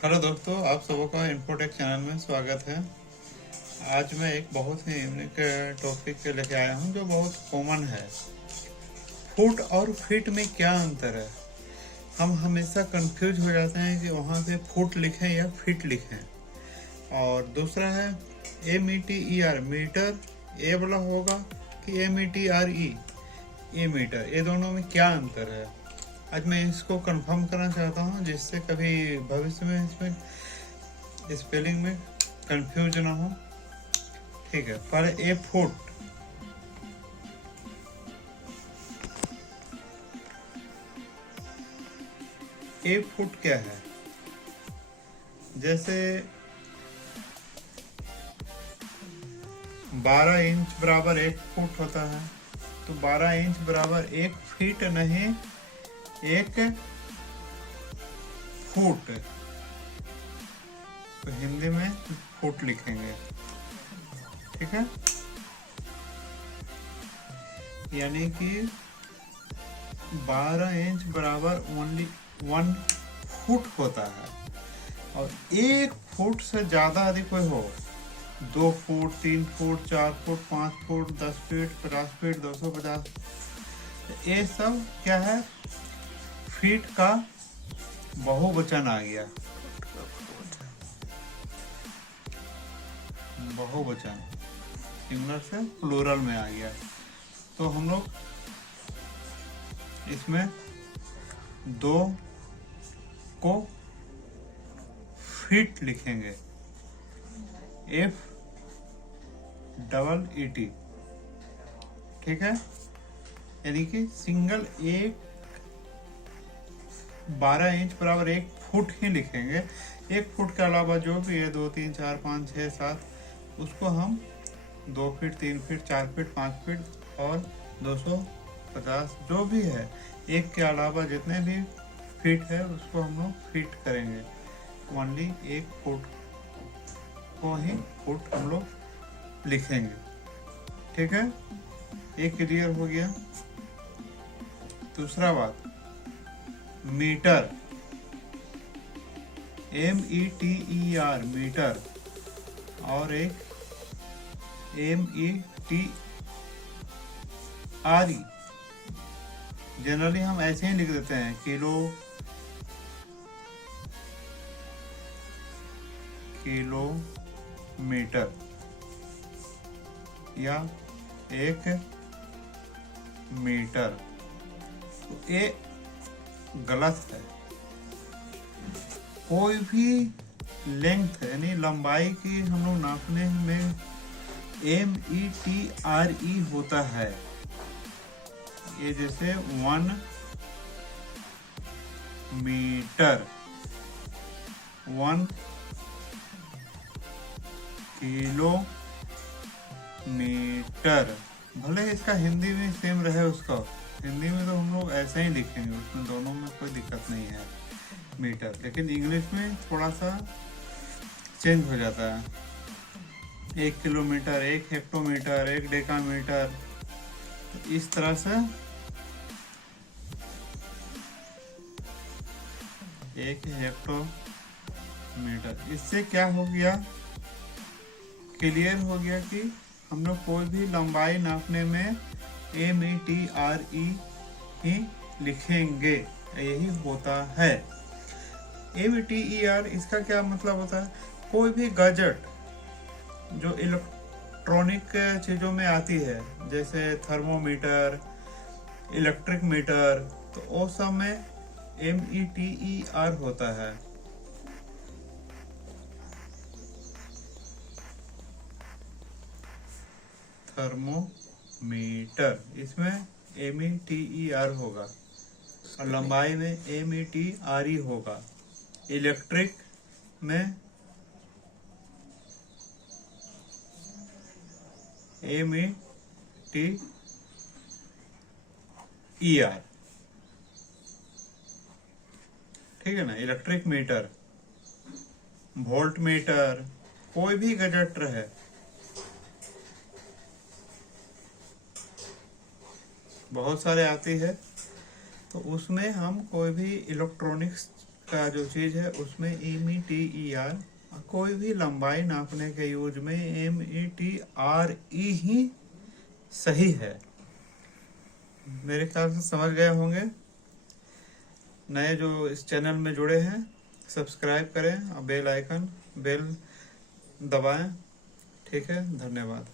Hello दोस्तों, आप सबों का इन्फोटेक चैनल में स्वागत है। आज मैं एक बहुत ही यूनिक टॉपिक लेके आया हूं जो बहुत कॉमन है। फुट और फिट में क्या अंतर है? हम हमेशा कंफ्यूज हो जाते हैं कि वहां पे फुट लिखें या फिट लिखें। और दूसरा है METER, मीटर ए वाला होगा कि METRE, ए मीटर, ये दोनों में क्या अंतर है? आज मैं इसको कंफर्म करना चाहता हूँ, जिससे कभी भविष्य में इसमें स्पेलिंग में कंफ्यूज ना हो। ठीक है, पर ए फुट, ए फुट क्या है? जैसे 12 इंच बराबर 1 फुट होता है, तो 12 इंच बराबर 1 फीट नहीं, 1 फुट। तो हिंदी में फुट लिखेंगे। ठीक है, यानी कि 12 इंच बराबर ओनली 1 फुट होता है। और 1 फुट से ज़्यादा यदि कोई हो, 2 foot, 3 foot, 4 foot, 5 foot, 10 feet, 50 feet, 250, ये सब क्या है? फीट का बहुवचन आ गया, बहुवचन सिंगुलर से प्लूरल में आ गया। तो हम लोग इसमें 2 को फीट लिखेंगे, FEET। ठीक है, यानी कि सिंगल 12 इंच बराबर 1 फुट ही लिखेंगे। 1 फुट के अलावा जो भी है 2, 3, 4, 5, 6, 7, उसको हम 2 फीट, 3 फीट, 4 फीट, 5 फीट और 250 जो भी है, 1 के अलावा जितने भी फीट है उसको हम लोग फीट करेंगे। ओनली 1 फुट को ही फुट हम लोग लिखेंगे। ठीक है, ये क्लियर हो गया। दूसरा बात, मीटर, METER, मीटर, और एक METRE। जनरली हम ऐसे ही लिख देते हैं, किलोमीटर या 1 मीटर। तो ये गलत है। कोई भी लेंथ यानी लंबाई की हम लोग नापने में METRE होता है। ये जैसे 1 मीटर, 1 किलोमीटर, भले इसका हिंदी में सेम रहे। उसका हिंदी में तो हम लोग ऐसे ही लिखेंगे, उसमें दोनों में कोई दिक्कत नहीं है, मीटर। लेकिन इंग्लिश में थोड़ा सा चेंज हो जाता है। 1 किलोमीटर, 1 हेक्टोमीटर, 1 डेकामीटर, तो इस तरह से 1 हेक्टोमीटर। इससे क्या हो गया? क्लियर हो गया कि हम लोग कोई भी लंबाई नापने में METRE ही लिखेंगे, यही होता है। METER, इसका क्या मतलब होता है? कोई भी गैजेट जो इलेक्ट्रॉनिक चीज़ों में आती है, जैसे थर्मोमीटर, इलेक्ट्रिक मीटर, तो वो सब में METER होता है। थर्मोमीटर, इसमें METER होगा, और लंबाई में METRE होगा। इलेक्ट्रिक में METER। ठीक है ना, इलेक्ट्रिक मीटर, वोल्ट मीटर, कोई भी गैजेट रहे, बहुत सारे आती है, तो उसमें हम कोई भी इलेक्ट्रॉनिक्स का जो चीज़ है उसमें METER, कोई भी लंबाई नापने के यूज में METRE ही सही है। मेरे ख्याल से समझ गए होंगे। नए जो इस चैनल में जुड़े हैं सब्सक्राइब करें और बेल दबाएं। ठीक है, धन्यवाद।